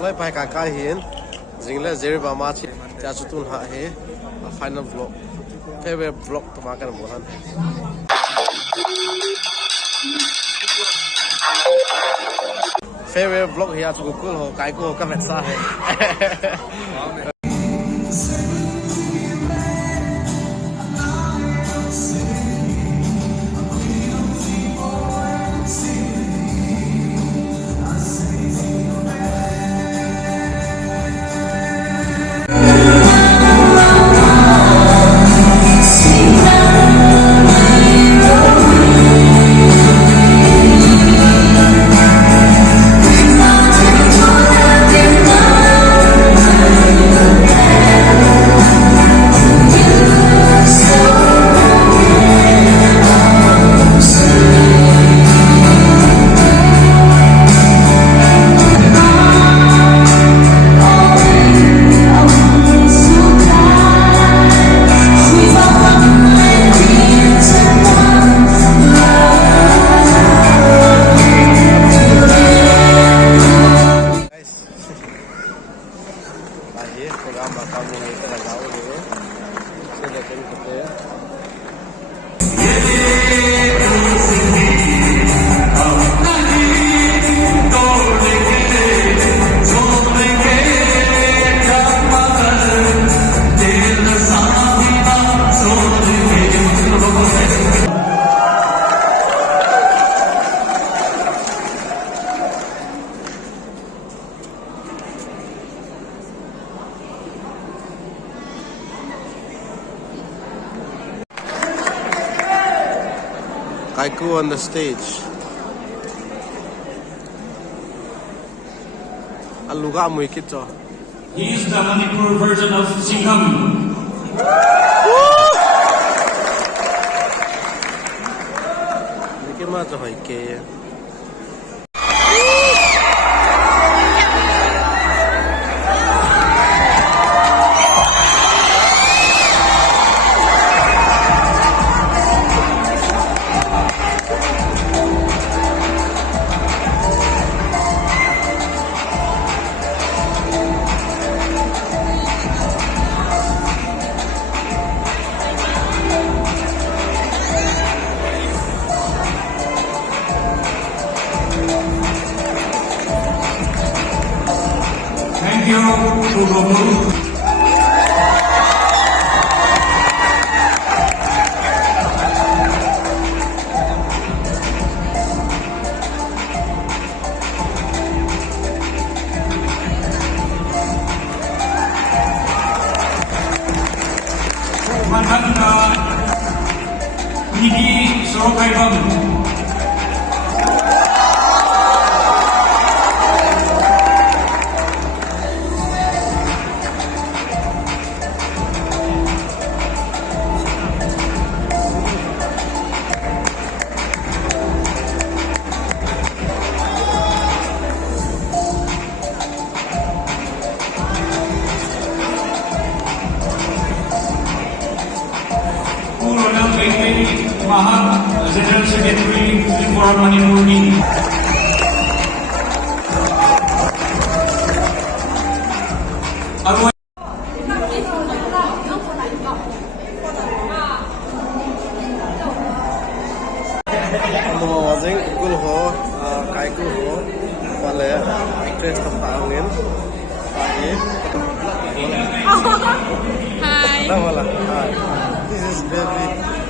Lai pai kakai hiền, dinh lệ dễ bà má chi, cha chú tun hạ he, final vlog, favorite vlog tụi má cái buồn. Favorite vlog hi chú cool ho, cái cô các mẹ sa he. KUKI on the stage. Aluga mo ikito. He is the Manipur version of Singham. Hindi ma to hoy ke. Thank you, KUKI. Mantan Nidi Sorokaibam. General Secretary for Manipur. Hi. This is Debbie.